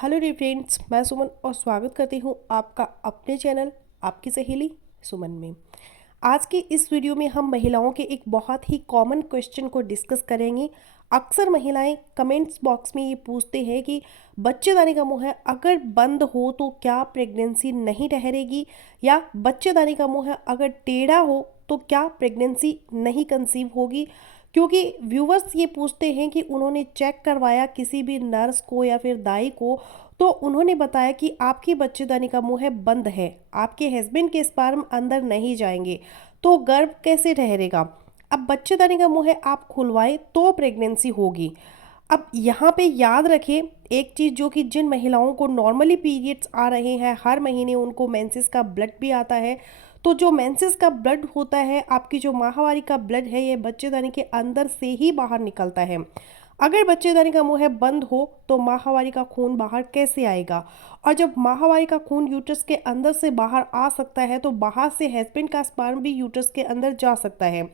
Hello dear friends, मैं सुमन और स्वागत करती हूँ आपका अपने चैनल आपकी सहेली सुमन में। आज की इस वीडियो में हम महिलाओं के एक बहुत ही कॉमन क्वेश्चन को डिस्कस करेंगे। अक्सर महिलाएं कमेंट्स बॉक्स में ये पूछते हैं कि बच्चेदानी का मुंह है अगर बंद हो तो क्या प्रेगनेंसी नहीं ठहरेगी, या बच्चेदानी का मुंह है अगर टेढ़ा हो तो क्या प्रेगनेंसी नहीं कंसीव होगी। क्योंकि व्यूवर्स ये पूछते हैं कि उन्होंने चेक करवाया किसी भी नर्स को या फिर दाई को, तो उन्होंने बताया कि आपकी बच्चेदानी का मुंह है बंद है, आपके हस्बैंड के स्पर्म अंदर नहीं जाएंगे, तो गर्भ कैसे ठहरेगा। अब बच्चेदानी का मुंह है आप खुलवाएं तो प्रेगनेंसी होगी। अब यहाँ पे याद रखें एक चीज़, जो कि जिन महिलाओं को नॉर्मली पीरियड्स आ रहे हैं, हर महीने उनको मेंसेस का ब्लड भी आता है, तो जो मेंसेस का ब्लड होता है, आपकी जो माहवारी का ब्लड है, ये बच्चेदानी के अंदर से ही बाहर निकलता है। अगर बच्चेदानी का मुंह है बंद हो तो माहवारी का खून बाहर कैसे आएगा। और जब माहवारी का खून यूट्रस के अंदर से बाहर आ सकता है तो बाहर से हस्बैंड का स्पर्म भी यूट्रस के अंदर जा सकता है।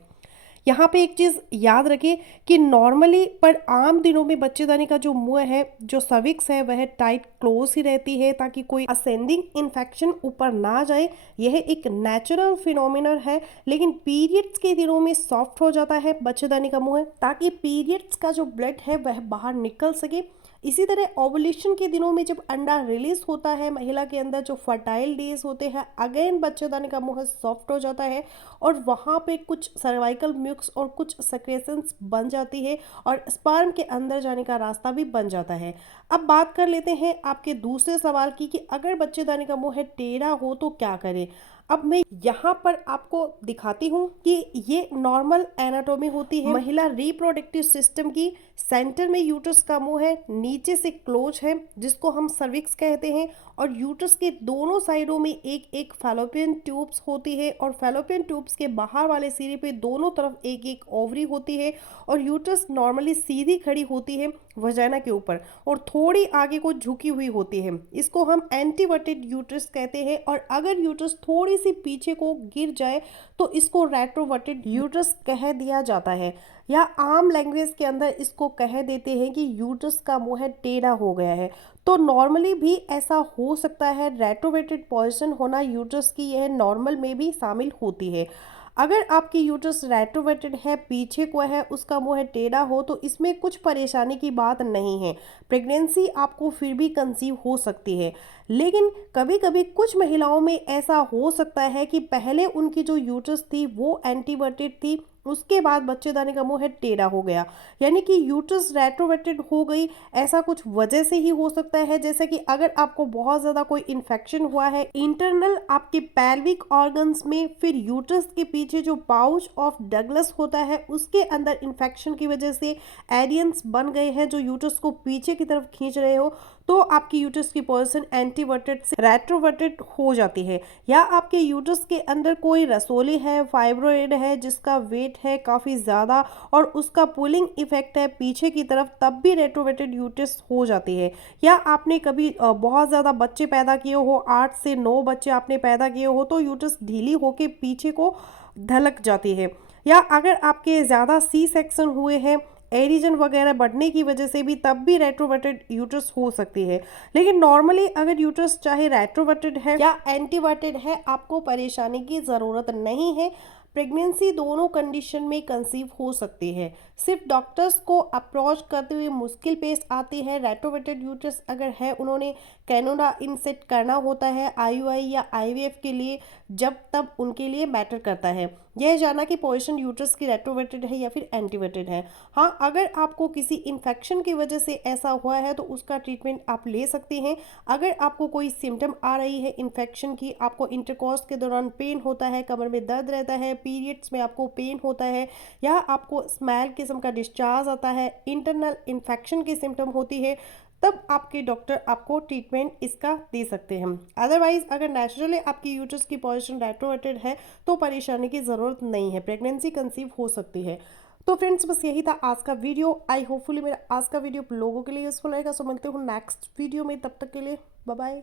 यहाँ पे एक चीज़ याद रखें कि नॉर्मली पर आम दिनों में बच्चेदानी का जो मुंह है, जो सर्विक्स है, वह टाइट क्लोज ही रहती है ताकि कोई असेंडिंग इन्फेक्शन ऊपर ना जाए। यह एक नेचुरल फिनोमिनल है, लेकिन पीरियड्स के दिनों में सॉफ्ट हो जाता है बच्चेदानी का मुंह ताकि पीरियड्स का जो ब्लड है वह बाहर निकल सके। इसी तरह ओवुलेशन के दिनों में जब अंडा रिलीज होता है महिला के अंदर, जो फर्टाइल डेज होते हैं, अगेन बच्चेदानी का मुंह सॉफ्ट हो जाता है और वहाँ पे कुछ सर्वाइकल म्यूक्स और कुछ सेक्रेशंस बन जाती है और स्पर्म के अंदर जाने का रास्ता भी बन जाता है। अब बात कर लेते हैं आपके दूसरे सवाल की कि अगर बच्चेदानी का मुंह टेढ़ा हो तो क्या करें। अब मैं यहाँ पर आपको दिखाती हूँ कि ये नॉर्मल एनाटॉमी होती है महिला रिप्रोडक्टिव सिस्टम की। सेंटर में यूट्रस का मुंह है, नीचे से क्लोज है जिसको हम सर्विक्स कहते हैं, और यूट्रस के दोनों साइडों में एक एक फैलोपियन ट्यूब्स होती है और फैलोपियन ट्यूब्स के बाहर वाले सिरे पे दोनों तरफ एक एक ओवरी होती है और यूट्रस नॉर्मली सीधी खड़ी होती है वजाइना के ऊपर और थोड़ी आगे को झुकी हुई होती है। इसको हम एंटीवर्टेड यूट्रस कहते हैं। और अगर यूट्रस थोड़ी सी पीछे को गिर जाए तो इसको रेट्रोवर्टेड यूट्रस कह दिया जाता है, या आम लैंग्वेज के अंदर इसको कह देते हैं कि यूट्रस का मुंह टेढ़ा हो गया है। तो नॉर्मली भी ऐसा हो सकता है, रेट्रोवर्टेड पोजीशन होना यूट्रस की यह नॉर्मल में भी शामिल होती है। अगर आपकी यूट्रस रेट्रोवर्टेड है, पीछे को है, उसका मुंह टेढ़ा हो, तो इसमें कुछ परेशानी की बात नहीं है, प्रेगनेंसी आपको फिर भी कंसीव हो सकती है। लेकिन कभी कभी कुछ महिलाओं में ऐसा हो सकता है कि पहले उनकी जो यूट्रस थी वो एंटीवर्टेड थी, उसके बाद बच्चेदानी का मुंह टेढ़ा हो गया, यानी कि यूट्रस रेट्रोवर्टेड हो गई। ऐसा कुछ वजह से ही हो सकता है, जैसे कि अगर आपको बहुत ज़्यादा कोई इन्फेक्शन हुआ है इंटरनल आपके पैल्विक ऑर्गन्स में, फिर यूट्रस के पीछे जो पाउच ऑफ डगलस होता है उसके अंदर इन्फेक्शन की वजह से एडियंस बन गए हैं जो यूट्रस को पीछे की तरफ खींच रहे हो, तो आपकी यूट्रस की पोजीशन एंटीवर्टेड से रेट्रोवर्टेड हो जाती है। या आपके यूट्रस के अंदर कोई रसोली है, फाइब्रोइड है जिसका वेट है काफ़ी ज़्यादा और उसका पुलिंग इफेक्ट है पीछे की तरफ, तब भी रेट्रोवर्टेड यूट्रस हो जाती है। या आपने कभी बहुत ज़्यादा बच्चे पैदा किए हो, 8 से 9 बच्चे आपने पैदा किए हो, तो यूट्रस ढीली होके पीछे को धलक जाती है। या अगर आपके ज़्यादा सी सेक्शन हुए हैं, एरिजन वगैरह बढ़ने की वजह से भी, तब भी रेट्रोवर्टेड यूट्रस हो सकती है। लेकिन नॉर्मली अगर यूट्रस चाहे रेट्रोवर्टेड है या एंटीवर्टेड है, आपको परेशानी की ज़रूरत नहीं है। प्रेगनेंसी दोनों कंडीशन में कंसीव हो सकती है, सिर्फ डॉक्टर्स को अप्रोच करते हुए मुश्किल पेश आती है। रेट्रोवर्टेड यूट्रस अगर है, उन्होंने कैनुला इनसेट करना होता है आईयूआई या आईवीएफ के लिए, जब तब उनके लिए मैटर करता है यह जानना कि पोजीशन यूट्रस की रेट्रोवर्टेड है या फिर एंटीवर्टेड है। हाँ, अगर आपको किसी इन्फेक्शन की वजह से ऐसा हुआ है तो उसका ट्रीटमेंट आप ले सकते हैं। अगर आपको कोई सिम्टम आ रही है इन्फेक्शन की, आपको इंटरकोर्स के दौरान पेन होता है, कमर में दर्द रहता है, पीरियड्स में आपको पेन होता है, या आपको स्मेल किस्म का डिस्चार्ज आता है, इंटरनल इन्फेक्शन की सिम्टम होती है, तब आपके डॉक्टर आपको ट्रीटमेंट इसका दे सकते हैं। अदरवाइज अगर नेचुरली आपकी यूट्रस की पोजीशन रेट्रोवर्टेड है तो परेशानी की ज़रूरत नहीं है, प्रेगनेंसी कंसीव हो सकती है। तो फ्रेंड्स, बस यही था आज का वीडियो। आई होपफुली मेरा आज का वीडियो लोगों के लिए यूजफुल रहेगा। सो मिलते हूँ नेक्स्ट वीडियो में, तब तक के लिए बाय बाय।